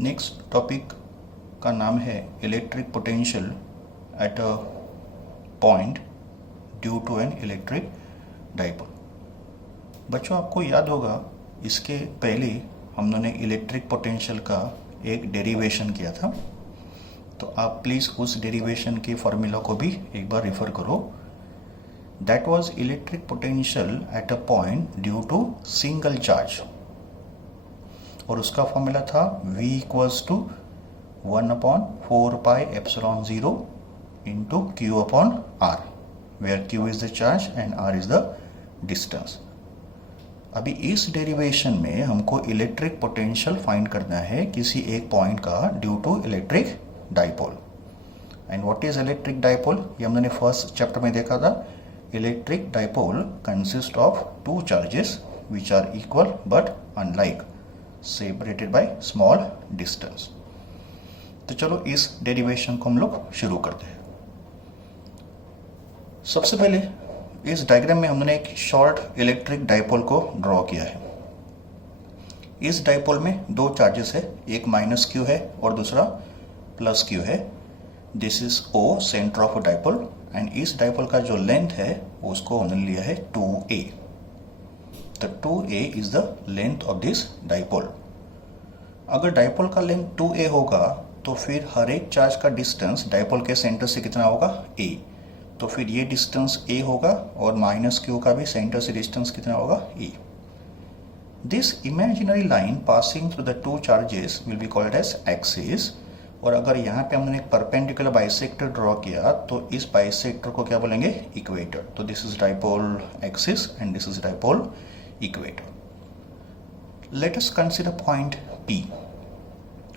Next topic का नाम है electric potential at a point due to an electric dipole. बच्चों, आपको याद होगा इसके पहले हम लोगों ने इलेक्ट्रिक पोटेंशियल का एक डेरिवेशन किया था, तो आप प्लीज़ उस डेरिवेशन के फॉर्मूला को भी एक बार रेफर करो। That was electric potential at a point due to single charge, और उसका फॉर्मूला था V equals to 1/4πε0 into Q upon R, where Q is the charge and R is the distance. अभी इस डेरिवेशन में हमको electric potential find करना है किसी एक पॉइंट का due to electric dipole. And what is electric dipole, ये हमने फर्स्ट चैप्टर में देखा था। Electric dipole consist of two charges which are equal but unlike, separated by small distance. तो चलो इस डेरिवेशन को हम लोग शुरू करते हैं। सबसे पहले इस डायग्राम में हमने एक शॉर्ट इलेक्ट्रिक डाइपोल को ड्रॉ किया है। इस डाइपोल में दो चार्जेस है, एक -q है और दूसरा +q है। This is O, centre of dipole, and इस डाइपोल का जो लेंथ है उसको हमने लिया है 2a। तो 2a is the length of this dipole. अगर डाइपोल का लेंथ 2a होगा तो फिर हर एक चार्ज का डिस्टेंस डाइपोल के सेंटर से कितना होगा, a। तो फिर ये डिस्टेंस a होगा और -q का भी सेंटर से डिस्टेंस कितना होगा, a। This imaginary line passing through the two charges will be called as axis. और अगर यहाँ पे हमने एक परपेंडिकुलर बाइसेक्टर ड्रॉ किया तो इस बाइसेक्टर को क्या बोलेंगे, इक्वेटर। तो this is dipole axis and this is dipole equator. Let us consider point P,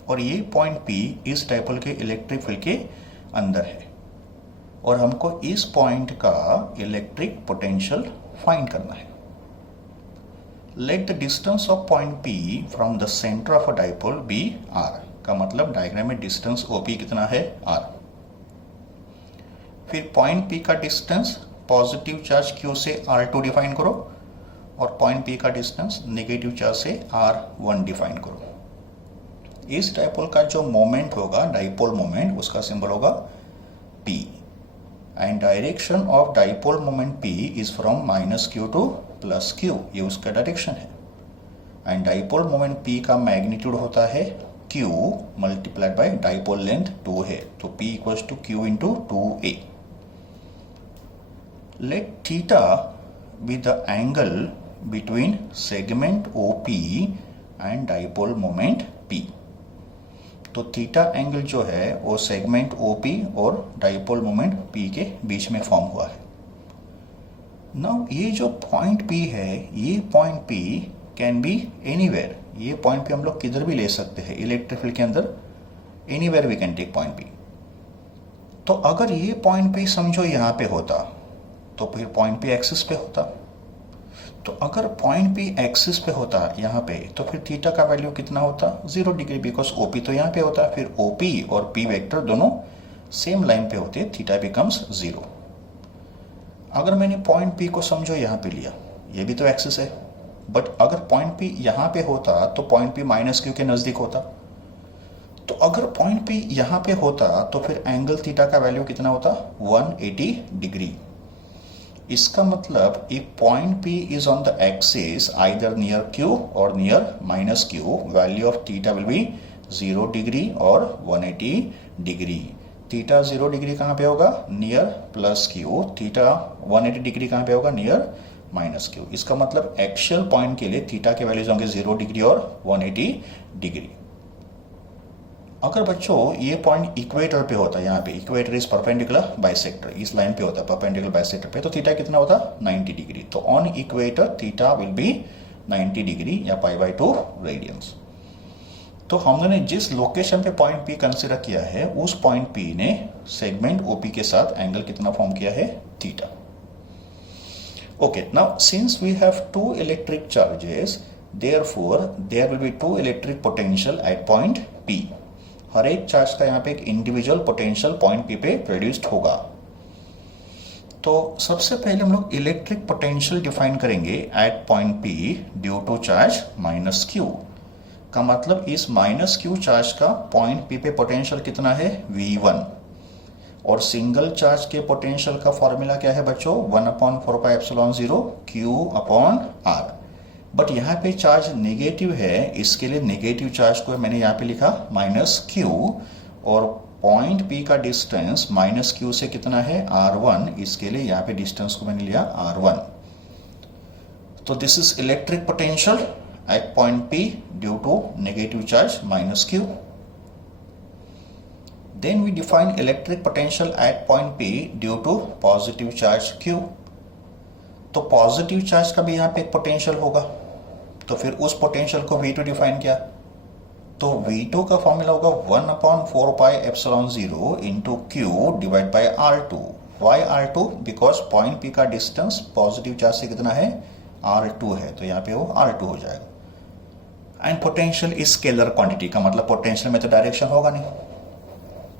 और ये पॉइंट P इस डाइपोल के इलेक्ट्रिक फील्ड के अंदर है, और हमको इस पॉइंट का इलेक्ट्रिक पोटेंशियल फाइंड करना है। Let the distance of point P from the centre of a dipole be R। का मतलब डायग्राम में डिस्टेंस OP कितना है, R। फिर पॉइंट P का डिस्टेंस पॉजिटिव चार्ज Q से R2 डिफाइन करो, और पॉइंट P का डिस्टेंस नेगेटिव चार्ज से R1 डिफाइन करो। इस डाइपोल का जो मोमेंट होगा, डाइपोल मोमेंट, उसका सिंबल होगा P, and direction of dipole moment P is from -q to +q, ये उसका डायरेक्शन है। एंड डाइपोल मोमेंट P का मैग्नीट्यूड होता है Q multiplied by dipole length 2 है, तो P equals to Q into 2a। Let theta be the angle between segment OP and dipole moment P। तो theta angle जो है वो सेगमेंट OP और डाइपोल मोमेंट P के बीच में फॉर्म हुआ है। नाउ ये जो पॉइंट P है, ये point P can be anywhere. ये पॉइंट P हम लोग किधर भी ले सकते हैं इलेक्ट्रिक फील्ड के अंदर, anywhere we can take point P। तो अगर ये पॉइंट P समझो यहाँ पे होता तो फिर पॉइंट P एक्सिस पे होता। तो अगर पॉइंट P एक्सिस पे होता यहाँ पे, तो फिर थीटा का वैल्यू कितना होता, 0 डिग्री, बिकॉज OP तो यहाँ पे होता है। फिर OP और P वेक्टर दोनों सेम लाइन पे होते, थीटा बिकम्स 0। अगर मैंने पॉइंट P को समझो यहाँ पे लिया, ये भी तो एक्सिस है, बट अगर पॉइंट P यहाँ पे होता तो पॉइंट P -q के नजदीक होता। तो अगर पॉइंट P यहाँ पे होता तो फिर एंगल थीटा का वैल्यू कितना होता, 180 डिग्री। इसका मतलब if point P is on the axis either near Q or near -q, value of theta will be 0 degree और 180 डिग्री। थीटा 0 डिग्री कहाँ पे होगा, नियर +q। थीटा 180 डिग्री कहाँ पे होगा, नियर -q। इसका मतलब एक्चुअल पॉइंट के लिए थीटा के वैल्यूज होंगे 0 डिग्री और 180 डिग्री। अगर बच्चों ये पॉइंट इक्वेटर पे होता, यहाँ पे इक्वेटर इज परपेंडिकुलर बाइसेक्टर, इस लाइन पे होता परपेंडिकुलर बाइसेक्टर पे, तो थीटा कितना होता, 90 डिग्री। तो on equator theta will be 90 degree या π/2 रेडियंस। तो हमने जिस लोकेशन पे पॉइंट P कंसिडर किया है, उस पॉइंट P ने सेगमेंट OP के साथ एंगल कितना फॉर्म किया है, theta. Okay, now since we have two electric charges, therefore there will be two electric potential at point P. हर एक चार्ज का यहाँ पे एक इंडिविजुअल पोटेंशियल पॉइंट P पे प्रोड्यूस्ड होगा। तो सबसे पहले हम लोग इलेक्ट्रिक पोटेंशियल डिफाइन करेंगे at point P due to charge -q। का मतलब इस माइनस क्यू चार्ज का पॉइंट पी पे पोटेंशियल कितना है V1, और सिंगल चार्ज के पोटेंशियल का फॉर्मूला क्या है बच्चों 1/4πε0 Q/R। बट यहाँ पे चार्ज नेगेटिव है, इसके लिए नेगेटिव चार्ज को मैंने यहाँ पे लिखा -Q, और पॉइंट P का डिस्टेंस -Q से कितना है R1, इसके लिए यहाँ पे डिस्टेंस को मैंने लिया R1। तो this is electric potential at point P due to negative charge -Q। Then we define electric potential at point P due to positive charge Q। तो पॉजिटिव चार्ज का भी यहाँ पे एक पोटेंशियल होगा, तो फिर उस पोटेंशियल को V2 डिफाइन किया, तो V2 का फॉर्मूला होगा 1/4πε0 into Q divide by R2। Why R2? Because point P का डिस्टेंस पॉजिटिव चार्ज से कितना है R2 है, तो यहाँ पे वो R2 हो जाएगा। And potential is scalar quantity, का मतलब पोटेंशियल में तो डायरेक्शन होगा नहीं।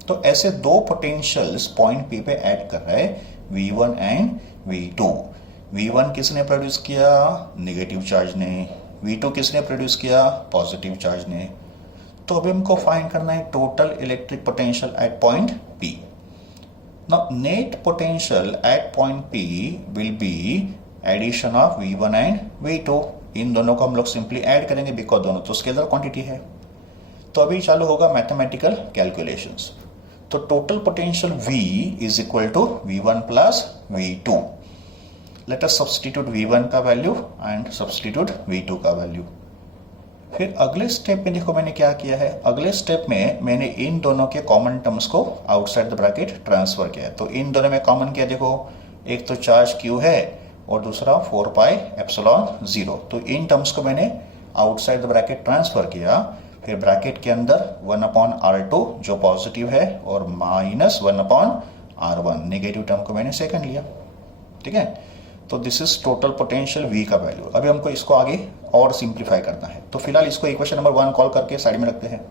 तो ऐसे दो पोटेंशियल्स पॉइंट P पे ऐड कर रहे हैं, V1 एंड V2। V1 किसने प्रोड्यूस किया? नेगेटिव चार्ज ने। V2 किसने प्रोड्यूस किया? पॉजिटिव चार्ज ने। तो अभी हमको फाइंड करना है total electric potential at point P। Now net potential at point P will be addition of V1 and V2। इन दोनों को हम लोग सिंपली ऐड करेंगे बिकॉज दोनों तो स्केलर क्वांटिटी है। तो अभी चालू होगा मैथमेटिकल कैलकुलेशंस। तो total potential V is equal to V1 plus V2। Let us substitute V1 का वैल्यू एंड सब्स्टिट्यूट V2 का वैल्यू। फिर अगले स्टेप में देखो मैंने क्या किया है, अगले स्टेप में मैंने इन दोनों के कॉमन टर्म्स को आउटसाइड द ब्रैकेट ट्रांसफर किया। तो इन दोनों में कॉमन किया, देखो एक तो चार्ज Q है और दूसरा 4πε0। तो इन टर्म्स को मैंने आउटसाइड द ब्रैकेट ट्रांसफर किया। फिर ब्रैकेट के अंदर 1/R2 जो पॉजिटिव है और -1/R1 नेगेटिव टर्म को मैंने सेकंड लिया। ठीक है, तो this is total potential V का वैल्यू। अभी हमको इसको आगे और सिंप्लीफाई करना है, तो फिलहाल इसको इक्वेशन नंबर 1 कॉल करके साइड में रखते हैं।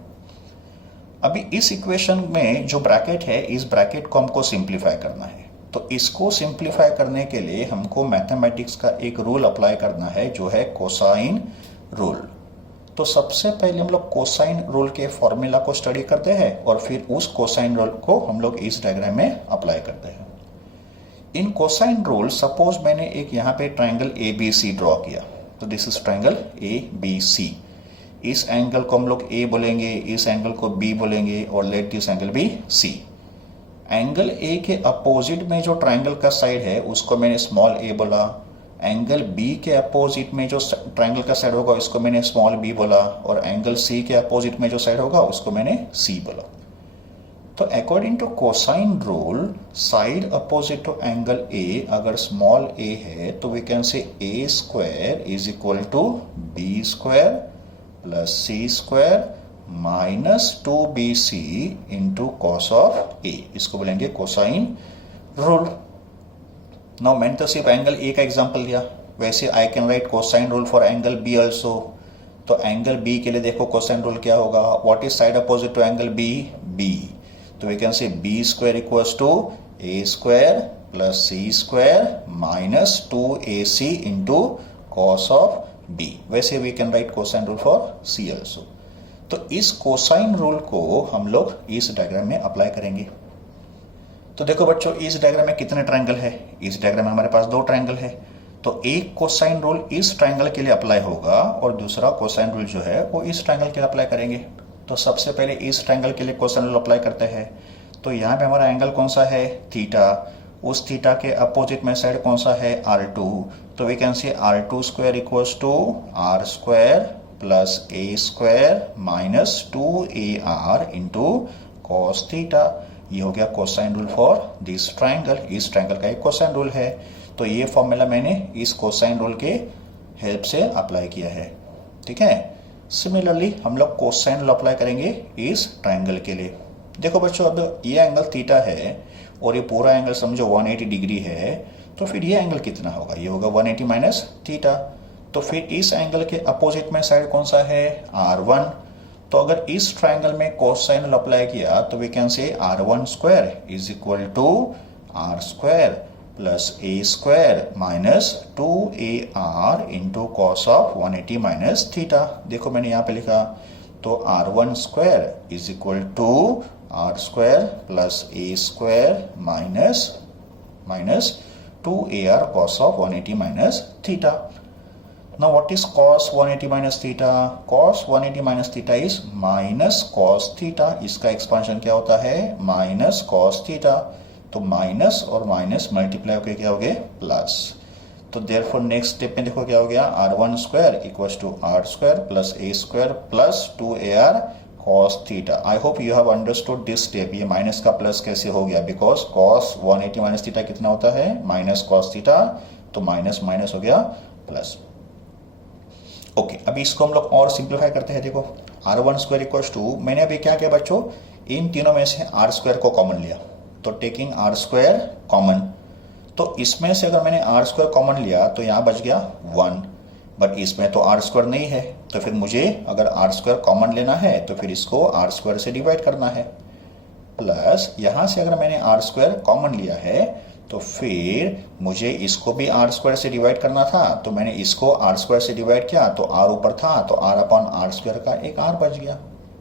अभी इस इक्वेशन में जो ब्रैकेट है, इस ब्रैकेट को हमको सिंप्लीफाई करना है। तो इसको सिंप्लीफाई करने के लिए हमको मैथमेटिक्स का एक रूल अप्लाई करना है जो है कोसाइन रूल। तो सबसे पहले हम लोग कोसाइन रूल के फॉर्मूला को स्टडी करते हैं और फिर उस कोसाइन रूल को हम लोग इस डायग्राम में अप्लाई करते हैं। इन कोसाइन रूल सपोज मैंने एक यहाँ पे ट्रायंगल ABC ड्रॉ किया, तो दिस इज ट्रायंगल ABC। इस एंगल को हम लोग A बोलेंगे, इस एंगल को B बोलेंगे और let this angle be C। Angle A के अपोजिट में जो ट्रायंगल का साइड है उसको मैंने स्मॉल a बोला। एंगल B के अपोजिट में जो ट्रायंगल का साइड होगा उसको मैंने स्मॉल b बोला, और एंगल C के अपोजिट में जो साइड होगा उसको मैंने C बोला। तो according to cosine rule, side opposite to angle A अगर स्मॉल a है तो we can say A² is equal to B² plus C² minus 2BC into cos of A। इसको बोलेंगे कोसाइन रूल। नाउ मैंने तो सिर्फ एंगल A का example दिया, वैसे I can write cosine rule for angle B also. तो angle B के लिए देखो कोसाइन रूल क्या होगा, what is side opposite to angle B? B। तो we can say B² equals to A² plus C² minus 2AC into cos of B। वैसे we can write cosine rule for C also. तो इस cosine rule को हम लोग इस diagram में apply करेंगे। तो देखो बच्चों, इस डायग्राम में कितने ट्रायंगल है? इस डायग्राम में हमारे पास 2 ट्रायंगल है। तो एक कोसाइन रूल इस ट्रायंगल के लिए अप्लाई होगा और दूसरा कोसाइन रूल जो है वो इस ट्रायंगल के लिए अप्लाई करेंगे। तो सबसे पहले इस ट्रायंगल के लिए कोसाइन रूल अप्लाई करते हैं। तो यहाँ पे हमारा एंगल कौन सा है? थीटा। उस थीटा के अपोजिट में साइड कौन सा है? R2। तो we can say R2² equals to R² plus A² minus 2AR into cos theta. ये हो गया cosine rule for this triangle. इस ट्रायंगल का एक कोसाइन रूल है। तो ये फॉर्मूला मैंने इस कोसाइन रूल के हेल्प से अप्लाई किया है। ठीक है, सिमिलरली हम लोग कोसाइन रूल अप्लाई करेंगे इस ट्रायंगल के लिए। देखो बच्चों, अब ये एंगल थीटा है और ये पूरा एंगल समझो 180 डिग्री है, तो फिर ये एंगल कितना होगा? ये होगा 180 माइनस थीटा। तो फिर इस एंगल के अपोजिट में साइड कौन सा है? R1। तो अगर इस ट्रायंगल में कोसाइन रूल अप्लाई किया तो we can say R1² is equal to R² plus A² minus 2AR into cos of 180 minus theta. देखो मैंने यहाँ पे लिखा तो R1 square is equal to R square plus A square minus 2AR cos of 180 minus theta. Now what is cos 180 minus theta? Cos 180 minus theta is minus cos theta. इसका expansion क्या होता है? Minus cos theta. तो minus और minus multiply होकर क्या हो गए? प्लस. तो देयरफॉर नेक्स्ट स्टेप में देखो क्या हो गया? R1 square equals to R square plus A square plus 2AR cos theta. I hope you have understood this step. ये माइनस का प्लस कैसे हो गया? बिकॉज cos 180 माइनस थीटा कितना होता है? Minus cos theta. तो माइनस माइनस हो गया प्लस. ओके, अभी इसको हम लोग और सिंप्लीफाई करते हैं. देखो R1 स्क्वायर इक्वल्स टू, मैंने अभी क्या किया बच्चों, इन तीनों में से R स्क्वायर को कॉमन लिया. तो टेकिंग R स्क्वायर कॉमन, तो इसमें से अगर मैंने R स्क्वायर कॉमन लिया तो यहां बच गया 1, बट इसमें तो R स्क्वायर नहीं है. तो फिर मुझे अगर R स्क्वायर कॉमन लेना है तो फिर इसको R स्क्वायर से डिवाइड करना है. प्लस यहां से अगर मैंने R स्क्वायर कॉमन लिया है तो फिर मुझे इसको भी R स्क्वायर से डिवाइड करना था. तो मैंने इसको R स्क्वायर से डिवाइड किया तो R ऊपर था तो R अपॉन R स्क्वायर का एक R बच गया.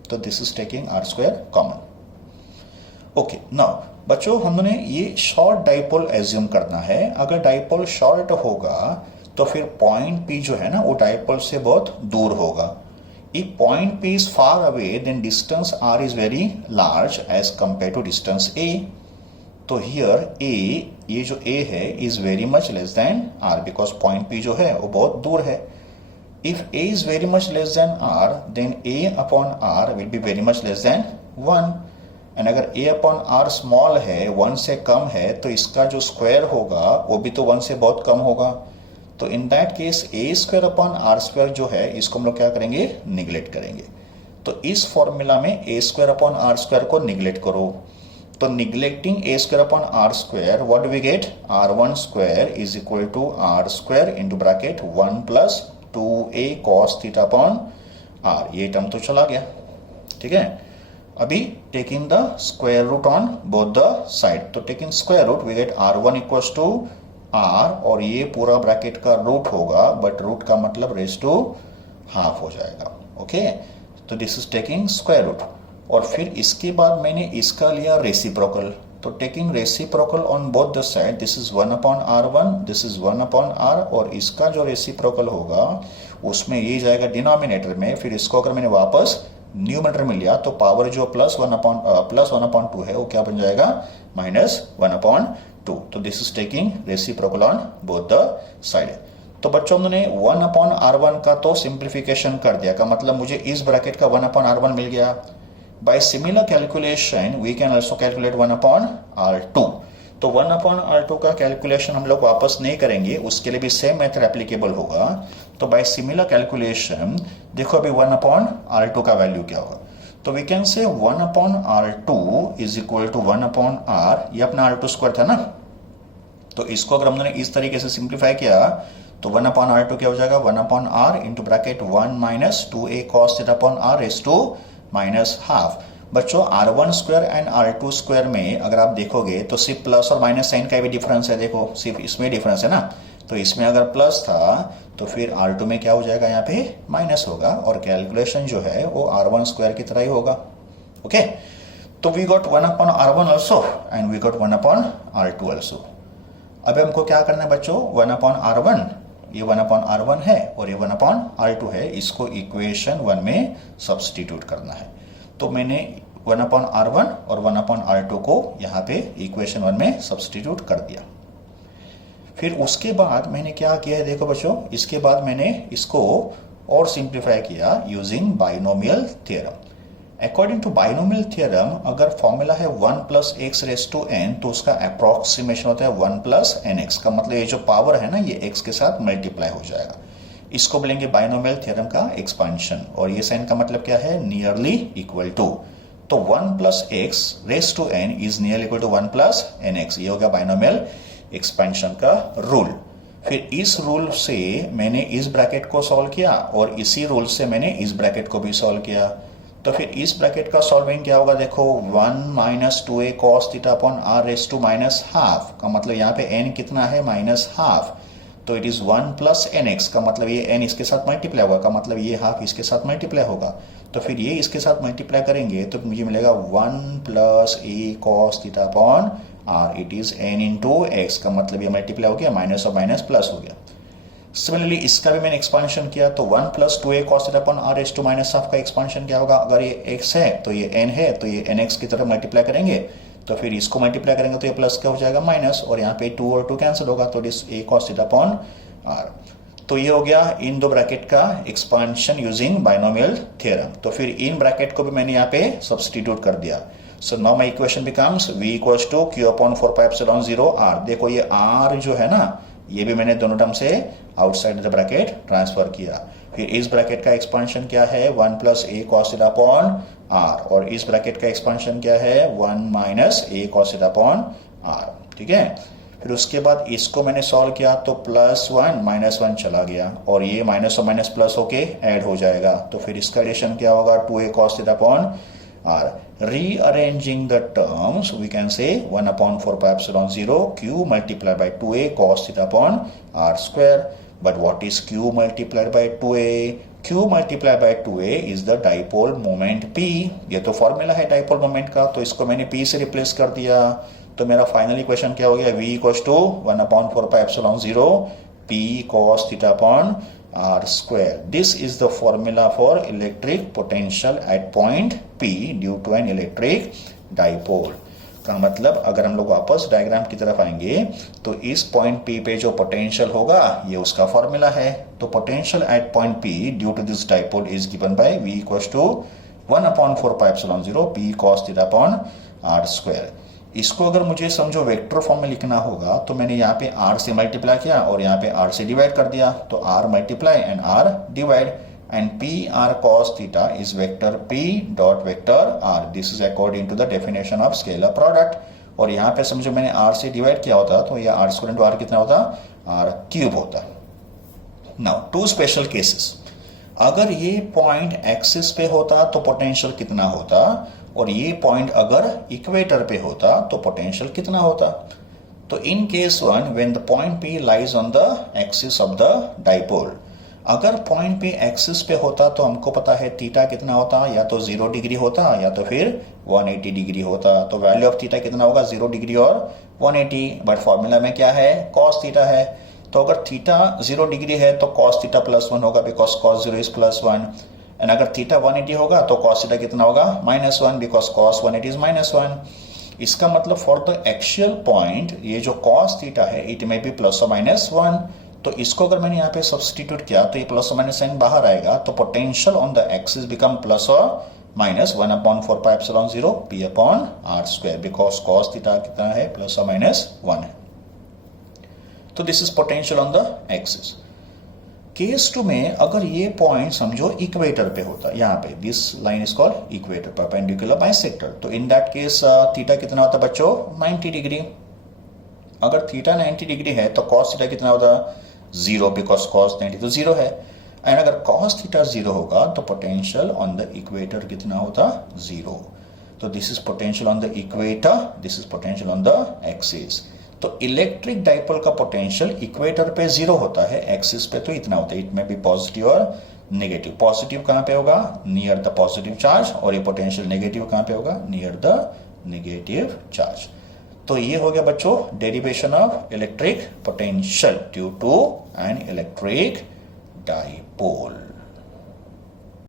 तो this is taking R square common. Okay, now बच्चों हमने ये शॉर्ट डाइपोल एज्यूम करना है. अगर डाइपोल शॉर्ट होगा तो फिर पॉइंट P जो है ना वो डाइपोल से बहुत दूर होगा. If point P is far away then distance R is very large as compare to distance A. तो हियर A, ये जो A है is very much less than R because point P जो है वो बहुत दूर है. If A is very much less than R then A upon R will be very much less than 1. And अगर A अपॉन R स्मॉल है, 1 से कम है, तो इसका जो स्क्वायर होगा वो भी तो 1 से बहुत कम होगा. तो in that case A square upon R square जो है इसको हम लोग क्या करेंगे? निगलेक्ट करेंगे. तो इस फॉर्मूला में A square upon R square को निगलेक्ट करो. तो neglecting A square upon R square, what do we get? R1 square is equal to R square into bracket 1 plus 2A cos theta upon R. ये term तो चला गया. ठीक है, अभी taking the square root on both the side. तो taking square root we get R1 equals to R, और ये पूरा ब्रैकेट का रूट होगा, बट रूट का मतलब रेज टू हाफ हो जाएगा. ओके, तो this is taking square root. और फिर इसके बाद मैंने इसका लिया रेसिप्रोकल. तो taking reciprocal on both the side, this is 1 upon R1, this is 1 upon R, और इसका जो रेसिप्रोकल होगा उसमें ये जाएगा डिनोमिनेटर में. फिर इसको अगर मैंने वापस न्यूमरेटर में लिया तो पावर जो प्लस 1 अपॉन 2 है वो क्या बन जाएगा? Minus 1 upon 2. तो this is taking reciprocal on both the side. तो बच्चों हमने 1 अपॉन R1 का तो सिंप्लीफिकेशन कर दिया, का मतलब मुझे इस ब्रैकेट का 1 अपॉन R1 मिल गया. By similar calculation we can also calculate 1 upon R2. तो 1 अपॉन R2 का कैलकुलेशन हम लोग वापस नहीं करेंगे, उसके लिए भी सेम मेथड एप्लीकेबल होगा. तो बाय सिमिलर कैलकुलेशन देखो अभी 1 अपॉन R2 का वैल्यू क्या होगा. तो we can say 1 upon R2 is equal to 1 upon R. ये अपना R2 स्क्वायर था ना, तो इसको अगर हमने इस तरीके से सिंप्लीफाई किया तो 1 अपॉन R2 क्या हो जाएगा? 1 upon R into bracket 1 minus 2A cos theta upon R raise to minus half. बच्चों R1 square and R2 square में अगर आप देखोगे तो सिर्फ प्लस और माइनस साइन का भी डिफरेंस है. देखो सिर्फ इसमें डिफरेंस है ना, तो इसमें अगर प्लस था तो फिर R2 में क्या हो जाएगा? यहाँ पे माइनस होगा, और कैलकुलेशन जो है वो R1 स्क्वायर की तरह ही होगा. ओके, तो we got 1 upon R1 also and we got 1 upon R2 also. अब हमको क्या करना है बच्चों? 1 अपॉन R1, ये 1 अपॉन R1 है और ये 1 अपॉन R2 है, इसको इक्वेशन 1 में सब्सटीट्यूट करना है. तो मैंने 1 अपॉन R1 और 1 अपॉन R2 को यहाँ पे इक्वेशन 1 में सब्सटीट्यूट कर दिया. फिर उसके बाद मैंने क्या किया है देखो बच्चों, इसके बाद मैंने इसको और सिंप्लीफाई किया using binomial theorem. According to binomial theorem अगर फॉर्मूला है 1 plus X raise to N, तो उसका अप्रोक्सीमेशन होता है 1 प्लस एन एक्स. का मतलब ये जो पावर है ना ये एक्स के साथ मल्टीप्लाई हो जाएगा. इसको बोलेंगे बाइनोमियल थ्योरम का एक्सपांशन, और ये साइन का मतलब क्या है? Nearly equal to. तो 1 plus X raise to N is nearly equal to 1 plus N X. ये हो गया बाइनोमियल एक्सपेंशन का रूल. फिर इस रूल से मैंने इस ब्रैकेट को सॉल्व किया और इसी रूल से मैंने इस ब्रैकेट को भी सॉल्व किया. तो फिर इस ब्रैकेट का सॉल्विंग क्या होगा? देखो 1 minus 2A cos theta upon R raise to minus half. का मतलब यहाँ पे n कितना है? Minus half. तो it is 1 plus N X, का मतलब ये एन इसके साथ मल्टीप्लाई होगा, का मतलब ये हाफ इसके साथ मल्टीप्लाई होगा, तो फिर ये इसके साथ मल्टीप्लाई करेंगे तो मुझे मिलेगा 1 plus A cos theta upon R, it is N into X, का मतलब ये मल्टीप्लाई हो गया, माइनस और माइनस प्लस हो गया। सिमिलरली इसका भी मैंने एक्सपांशन किया तो 1 plus 2a cos theta upon r raise to minus half का एक्सपांशन क्या होगा, अगर ये x है तो ये n है, तो ये nx की तरफ मल्टीप्लाई करेंगे, तो फिर इसको मल्टीप्लाई करेंगे तो ये प्लस क्या हो जाएगा माइनस, और यहाँ पे 2 और 2 कैंसिल होगा, तो इस a cos theta upon r। तो ये हो गया इन दो ब्रैकेट का एक्सपांशन यूजिंग बाइनोमियल थ्योरम। तो फिर इन ब्रैकेट को भी मैंने यहाँ पे सब्स्टिट्यूट कर दिया। So now my equation becomes v equals to q upon 4 pi epsilon 0 r। देखो ये r जो है ना, ये भी मैंने दोनों टर्म से आउटसाइड द ब्रैकेट ट्रांसफर किया। फिर इस ब्रैकेट का एक्सपांशन क्या है, 1 plus A cos theta upon R, और इस ब्रैकेट का एक्सपांशन क्या है, 1 minus A cos theta upon R. ठीक है, फिर उसके बाद इसको मैंने सॉल्व किया तो प्लस 1 माइनस 1 चला गया, और ये माइनस और माइनस प्लस होके ऐड हो जाएगा, तो फिर इसका एडिशन क्या होगा, 2a cos theta upon r. Rearranging the terms, we can say 1 upon 4 pi epsilon 0 q multiplied by 2a cos theta upon r square. But what is q multiplied by 2a? q multiplied by 2a is the dipole moment p. ये तो formula है dipole moment का, तो इसको मैंने p से replace कर दिया, तो मेरा फाइनल इक्वेशन क्या हो गया, v equals to 1 upon 4 pi epsilon 0 p cos theta upon r square. This is the formula for electric potential at point P due to an electric dipole. का मतलब अगर हम लोग वापस डायग्राम की तरफ आएंगे तो इस पॉइंट P पे जो पोटेंशियल होगा ये उसका फॉर्मूला है। तो potential at point P due to this dipole is given by V equals to 1 upon 4 pi epsilon 0 P cos theta upon r square. इसको अगर मुझे समझो वेक्टर फॉर्म में लिखना होगा तो मैंने यहाँ पे r से मल्टीप्लाई किया और यहाँ पे r से डिवाइड कर दिया, तो r multiply and r divide, and p r cos theta is vector p dot vector r। This is according to the definition of scalar product. और यहाँ पे समझो मैंने r से डिवाइड किया होता तो यह r स्क्वायर इंटू r कितना होता, r क्यूब होता। नाउ टू स्पेशल केसेस, अगर ये पॉइंट एक्सिस पे होता तो पोटेंशियल कितना होता, और ये पॉइंट अगर इक्वेटर पे होता तो पोटेंशियल कितना होता। तो in case one when the point P lies on the axis of the dipole, अगर पॉइंट P एक्सिस पे होता तो हमको पता है थीटा कितना होता, या तो 0 डिग्री होता या तो फिर 180 डिग्री होता। तो वैल्यू ऑफ थीटा कितना होगा, 0 डिग्री और 180, बट फॉर्मूला में क्या है, cos थीटा है। तो अगर थीटा 0 डिग्री है तो cos थीटा प्लस 1 होगा, because cos 0 is plus 1, and अगर थीटा 180 होगा तो cos थीटा कितना होगा, -1, बिकॉज cos 180 इज -1। इसका मतलब फॉर द एक्चुअल पॉइंट ये जो cos थीटा है इट मे बी प्लस और -1। तो इसको अगर मैंने यहाँ पे सब्स्टिट्यूट किया तो ये प्लस और माइनस साइन बाहर आएगा, तो potential on the axis become plus और minus 1 upon 4 pi epsilon 0 p upon r square, because cos theta कितना है, प्लस और -1 है। तो this is potential on the axis. Case 2 में अगर ये पॉइंट समझो इक्वेटर पे होता, यहाँ पे this line is called equator, perpendicular bisector, तो इन दैट केस थीटा कितना होता बच्चों, 90 डिग्री। अगर थीटा 90 डिग्री है तो cos थीटा कितना होता, 0, बिकॉज cos 90 तो 0 है, एंड अगर cos थीटा 0 होगा तो पोटेंशियल ऑन द इक्वेटर कितना होता, 0। तो this is potential on the equator, this is potential on the axis. तो इलेक्ट्रिक डाइपोल का पोटेंशियल इक्वेटर पे 0 होता है, एक्सिस पे तो इतना होता है, इट में बी पॉजिटिव और नेगेटिव। पॉजिटिव कहां पे होगा, नियर द पॉजिटिव चार्ज, और ये पोटेंशियल नेगेटिव कहां पे होगा, नियर द नेगेटिव चार्ज। तो ये हो गया बच्चों derivation of electric potential due to an electric dipole.